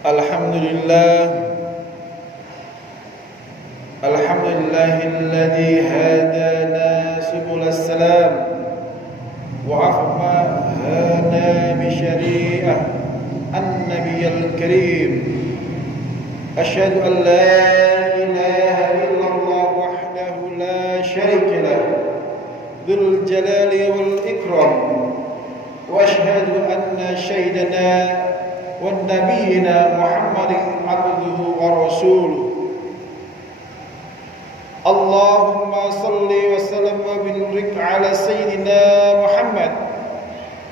Alhamdulillahilladzi hadana subul salam wa afmahana bi syari'ah an-nabiyyil karim. Asyhadu an la ilaha illallah wahdahu la syarika lah dzul jalali wal ikram wa asyhadu anna sayyidana wa nabiyyina Muhammadin abduhu wa rasuluh. Allahumma salli wa sallim wa barik ala sayyidina Muhammad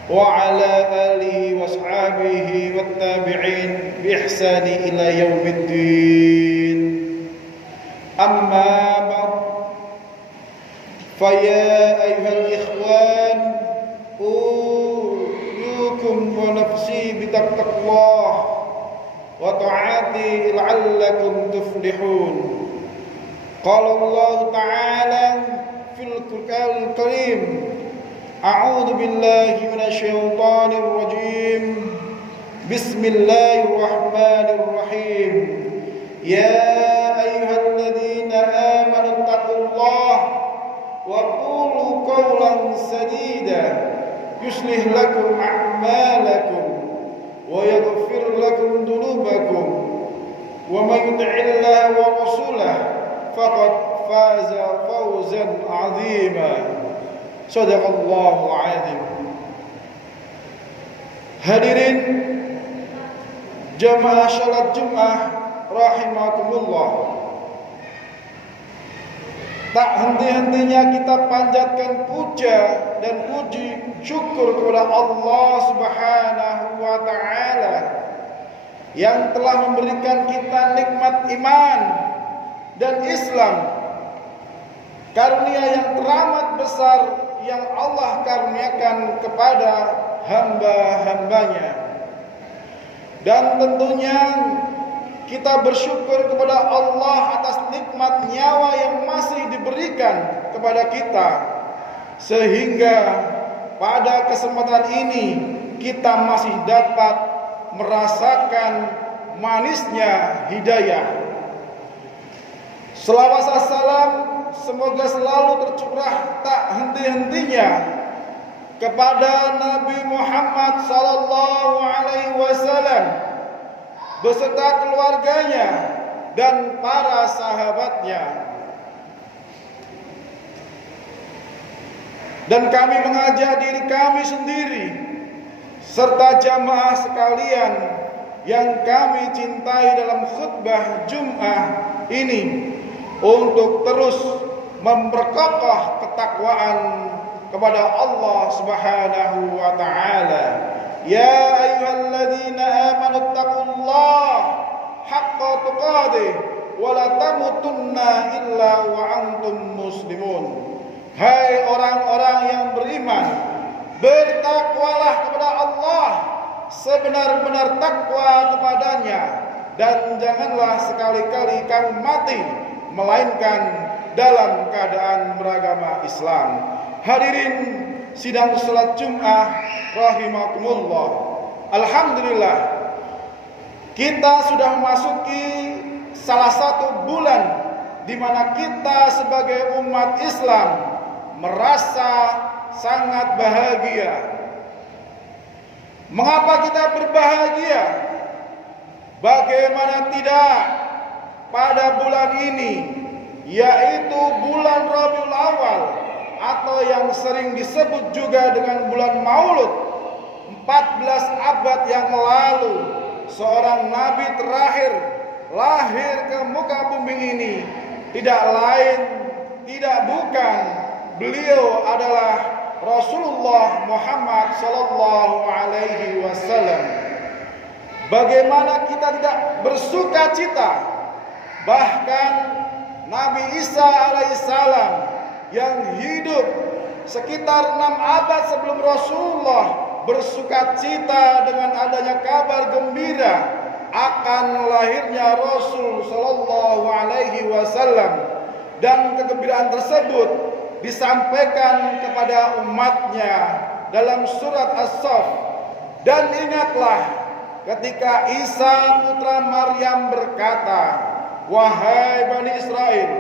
wa ala alihi wa ashabihi wat tabi'in bi ihsani ila yaumiddin. Amma ba'd, fa ya ayyuhal ikhwan usikum wa nafsi bi taqwallah wa ta'ati la'allakum tuflihun. Qala Allah Ta'ala fil Qur'anil Karim, a'udzu billahi minasy syaithanir rajim. Bismillahirrahmanirrahim. Ya ayyuhalladzina amanu taqullaha wa qulu qawlan sadida yuslih lakum a'malakum wa yaghfir lakum dhunubakum wa may yuti'illaha wa rasulahu faqad faza fawzan 'azima. Shadaqallahu 'azim. Hadirin jamaah salat Jumat rahimakumullah, tak henti-hentinya kita panjatkan puja dan puji syukur kepada Allah Subhanahu wa taala yang telah memberikan kita nikmat iman dan Islam, karunia yang teramat besar yang Allah karuniakan kepada hamba-hambanya. Dan tentunya kita bersyukur kepada Allah atas nikmat nyawa yang masih diberikan kepada kita, sehingga pada kesempatan ini kita masih dapat merasakan manisnya hidayah. Selawat salam semoga selalu tercurah tak henti-hentinya kepada Nabi Muhammad sallallahu alaihi wasallam beserta keluarganya dan para sahabatnya. Dan kami mengajak diri kami sendiri serta jamaah sekalian yang kami cintai dalam khutbah Jumat ini untuk terus memperkokoh ketakwaan kepada Allah Subhanahu wa taala. Ya ayyuhalladzina amanu taqullaha haqqa tuqatih wa la tamutunna illa wa antum muslimun. Hai orang-orang yang beriman, bertakwalah kepada Allah sebenar-benar takwa kepadanya, dan janganlah sekali-kali kamu mati melainkan dalam keadaan beragama Islam. Hadirin sidang salat Jumat rahimakumullah, alhamdulillah kita sudah memasuki salah satu bulan di mana kita sebagai umat Islam merasa sangat bahagia. Mengapa kita berbahagia? Bagaimana tidak pada bulan ini, yaitu bulan Rabiul Awal atau yang sering disebut juga dengan bulan Maulud. 14 abad yang lalu seorang nabi terakhir lahir ke muka bumi ini, tidak lain tidak bukan beliau adalah Rasulullah Muhammad sallallahu alaihi wasallam. Bagaimana kita tidak bersuka cita? Bahkan Nabi Isa alaihissalam yang hidup sekitar 6 abad sebelum Rasulullah bersuka cita dengan adanya kabar gembira akan lahirnya Rasul sallallahu alaihi wasallam, dan kegembiraan tersebut disampaikan kepada umatnya dalam surat As-Saff. Dan ingatlah ketika Isa putra Maryam berkata, "Wahai Bani Israel,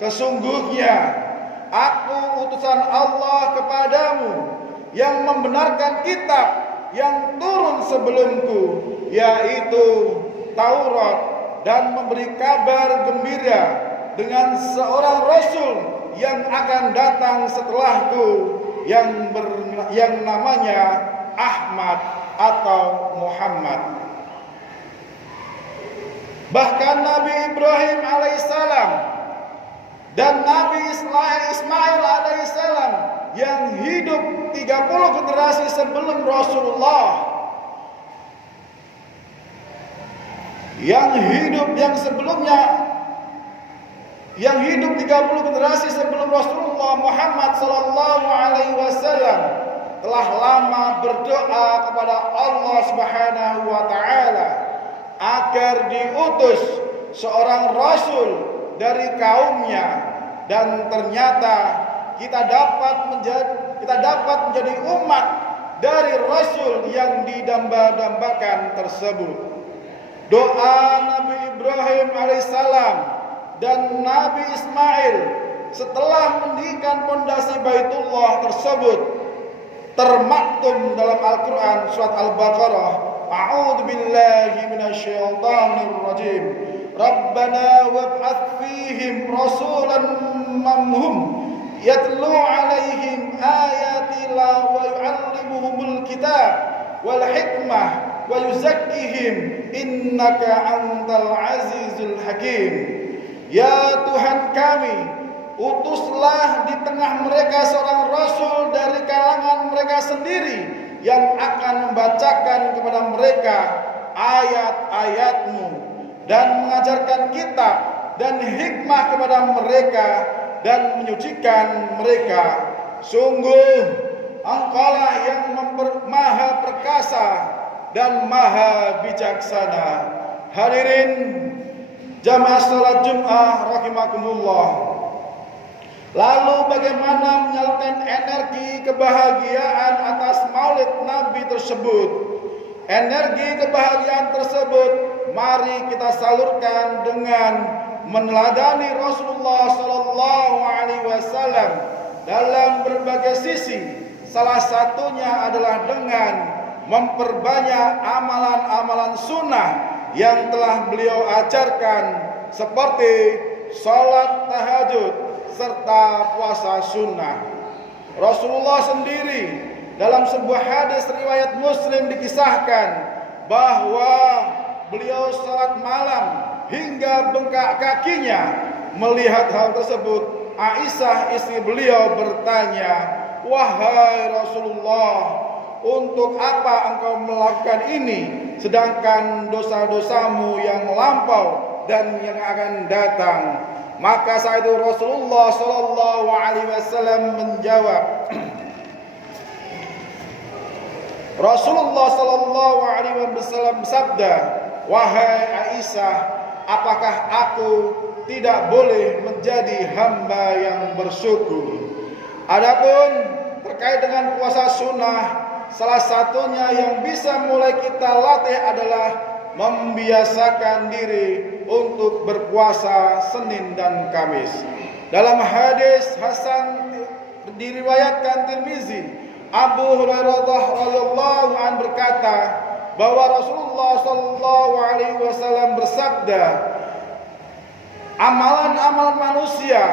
sesungguhnya aku utusan Allah kepadamu yang membenarkan kitab yang turun sebelumku, yaitu Taurat, dan memberi kabar gembira dengan seorang rasul yang akan datang setelahku yang namanya Ahmad atau Muhammad." Bahkan Nabi Ibrahim alaihissalam dan Nabi Ismail alaihissalam yang hidup 30 generasi sebelum Rasulullah, yang hidup 30 generasi sebelum Rasulullah Muhammad sallallahu alaihi wasallam telah lama berdoa kepada Allah Subhanahu wa taala agar diutus seorang rasul dari kaumnya, dan ternyata kita dapat menjadi umat dari rasul yang didamba-dambakan tersebut. Doa Nabi Ibrahim alaihissalam dan Nabi Ismail setelah mendirikan pondasi Baitullah tersebut termaktum dalam Al-Quran surat Al-Baqarah. A'udzu billahi minasyaitonir rajim. Rabbana wab'ats fihim rasulan minhum yatlu 'alaihim ayatina wa yu'allimuhumul kitab wal hikmah wa yuzakkihim innaka antal azizul hakim. Ya Tuhan kami, utuslah di tengah mereka seorang rasul dari kalangan mereka sendiri yang akan membacakan kepada mereka ayat-ayat-Mu dan mengajarkan kitab dan hikmah kepada mereka dan menyucikan mereka. Sungguh Engkaulah yang maha perkasa dan maha bijaksana. Hadirin jamaah salat Jumat rahimakumullah. Lalu bagaimana menyalurkan energi kebahagiaan atas maulid Nabi tersebut? Energi kebahagiaan tersebut mari kita salurkan dengan meneladani Rasulullah sallallahu alaihi wasallam dalam berbagai sisi. Salah satunya adalah dengan memperbanyak amalan-amalan sunnah yang telah beliau ajarkan, seperti salat tahajud serta puasa sunnah. Rasulullah sendiri dalam sebuah hadis riwayat Muslim dikisahkan bahwa beliau salat malam hingga bengkak kakinya. Melihat hal tersebut, Aisyah istri beliau bertanya, "Wahai Rasulullah, untuk apa engkau melakukan ini, sedangkan dosa-dosamu yang melampau dan yang akan datang?" Maka saat itu Rasulullah sallallahu alaihi wasallam menjawab, Rasulullah sallallahu alaihi wasallam bersabda, "Wahai Aisyah, apakah aku tidak boleh menjadi hamba yang bersyukur?" Adapun terkait dengan puasa sunnah, salah satunya yang bisa mulai kita latih adalah membiasakan diri untuk berpuasa Senin dan Kamis. Dalam hadis hasan diriwayatkan Tirmizi, Abu Hurairah radhiyallahu anhu berkata bahwa Rasulullah sallallahu alaihi wasallam bersabda, amalan-amalan manusia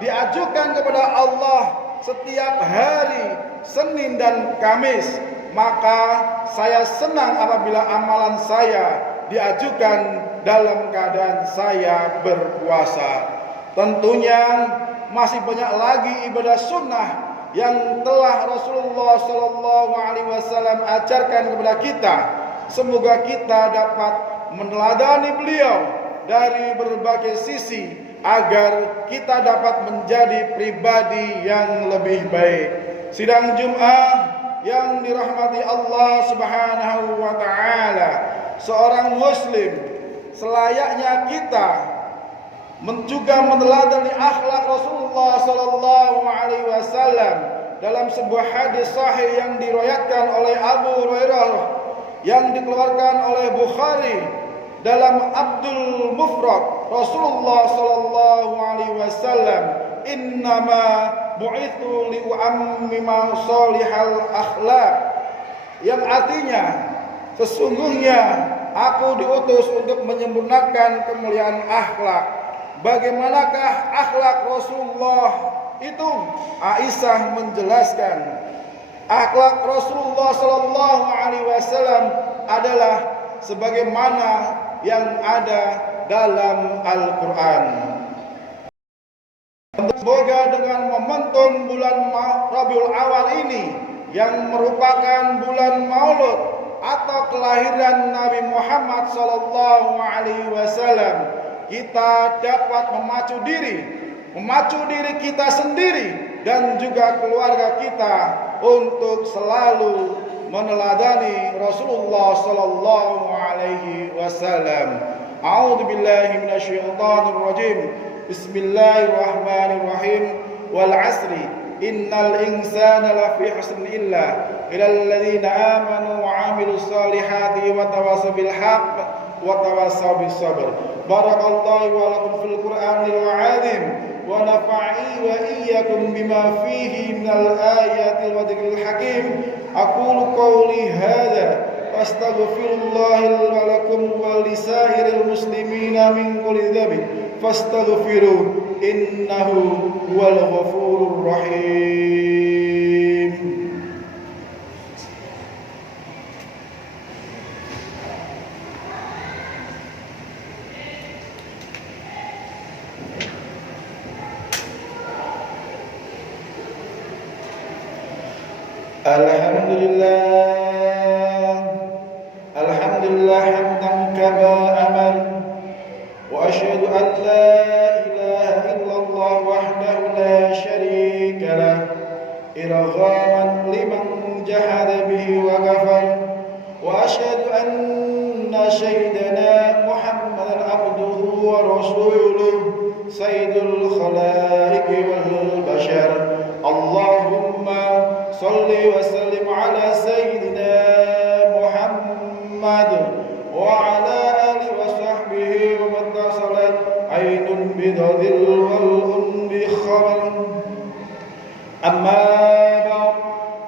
diajukan kepada Allah setiap hari Senin dan Kamis, maka saya senang apabila amalan saya diajukan dalam keadaan saya berpuasa. Tentunya masih banyak lagi ibadah sunnah yang telah Rasulullah sallallahu alaihi wasallam ajarkan kepada kita. Semoga kita dapat meneladani beliau dari berbagai sisi agar kita dapat menjadi pribadi yang lebih baik. Sidang Jumat yang dirahmati Allah Subhanahu wa taala, seorang muslim selayaknya kita juga meneladani akhlak Rasulullah sallallahu alaihi wasallam dalam sebuah hadis sahih yang diriwayatkan oleh Abu Hurairah yang dikeluarkan oleh Bukhari dalam Abdul Mufrad, Rasulullah sallallahu alaihi wasallam, "Innama bu'itsu li'uammima shalihal akhlaq," yang artinya sesungguhnya aku diutus untuk menyempurnakan kemuliaan akhlak. Bagaimanakah akhlak Rasulullah itu? Aisyah menjelaskan, akhlak Rasulullah sallallahu alaihi wasallam adalah sebagaimana yang ada dalam Al-Qur'an. Semoga dengan momentum bulan Rabiul Awal ini yang merupakan bulan Maulud atau kelahiran Nabi Muhammad sallallahu alaihi wasallam, kita dapat memacu diri kita sendiri dan juga keluarga kita untuk selalu meneladani Rasulullah sallallahu alaihi wasallam. A'udzu billahi minasyaitonir rajim. Bismillahirrahmanirrahim. Wal 'asri innal insana lafi khusrin illa illal amanu wa 'amilus solihati wa tawassaw bil haqq wa tawassaw bis sabr. Barakallahu wa lakum fil Qur'anil 'azim wa nafa'ani wa iyyakum bima fihi minal ayatil wa dzikril hakim. Aqulu qawli hadza fastaghfirullaha wa lakum wa lisairil muslimina min kulli dhanbin fastaghfiruhu innahu huwal ghafurur rahim. Alhamdulillah hamdan kama amal wa asyhadu an la ilaha illallah wahdahu la syarika lah irghaman liman jahada bihi wa kafar wa asyhadu anna sayyidana Muhammadan abduhu wa rasuluhu sayyidul khalaiq wal bashar. Allahumma salli wa sallim ala sayyidina Muhammad wa ala alihi wa sahbihi wa man tasalat ainun bidadil wal unbi khabar. Amma ba'd,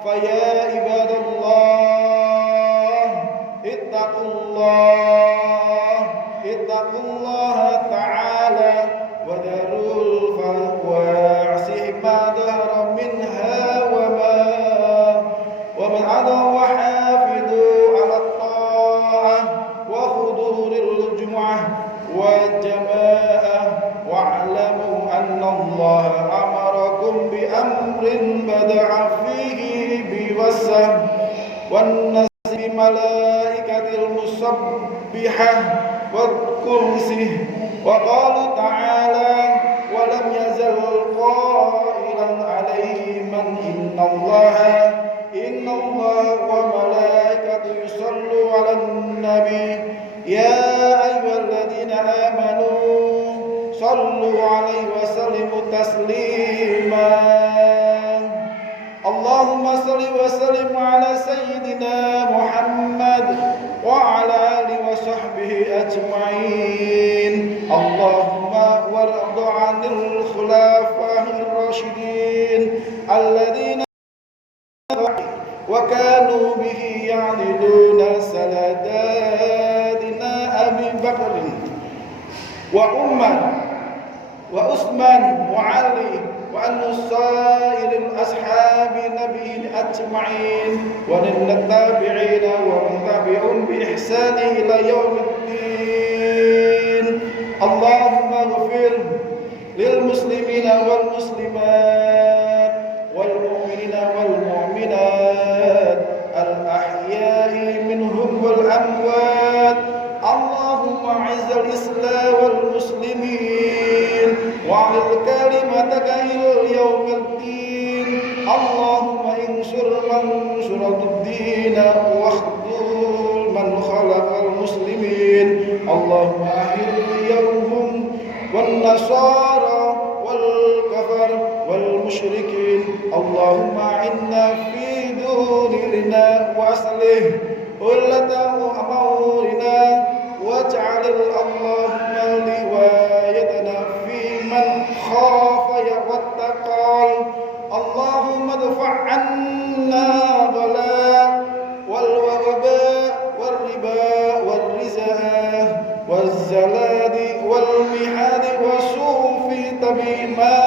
fa ya ibadallah ittaqullaha ta'ala wa darul fawa'si ma dhahara minha wa man ada wa hafidu ala ta'ah wa huduril jumu'ah wa jama'ah wa'lamu anna Allah amarakum bi amrin bada'a fihi biwasah wan nasbi malaikatil musabbihah wa kursih wa qalu ta'ala wa lam yazal qailan alayhi man inna Allah wa malaikatu yusallu 'alan nabi ya ayyuhalladzina amanu sallu 'alaihi wa sallimu taslima. Allahumma salli wa sallim 'ala sayyidina Muhammad wa 'ala alihi wa sahbihi ajma'in. Allahumma warḍa 'anil khulafa'ir rasyidin alladzina wa kanu bihi ya'diluna saladadina Abi Bakr wa Umar wa Utsman wa Ali wa an-sairil ashabi nabiyyin ajma'in wa lil tabi'ina wa man tabi'ahum bi ihsani ila yaumiddin. Allahumma ighfir lil muslimina wal muslimat wal mu'minina wal mu'minat al ahya'i minhum wal amwat. Allahumma 'izzil islam wal muslimin wa'lil kalimataka il yawmiddin. Allahumma insur man syurad-din wa akhdhul man khalaqal muslimin. Allahumma ahil yawmum wan nasara wal kafar wal musyrikin. Allahumma inna fi dunina wa aslih ولة أمورنا واجعل اللهم روايتنا في من خاف واتقى اللهم ادفع عنا البلاء والوباء والربا والرزاء والزلال والمحاد وسوء الفتن ما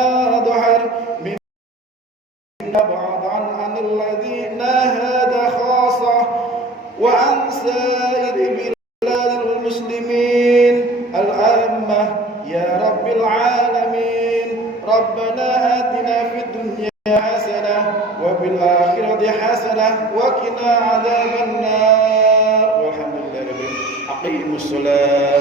ظهر منا بعد عن الذين هذا خاصة وعن سائر بلاد المسلمين العامة يا رب العالمين. ربنا آتنا في الدنيا حسنة وفي الآخرة حسنة وقنا عذاب النار. والحمد لله رب العالمين. أقيموا الصلاة.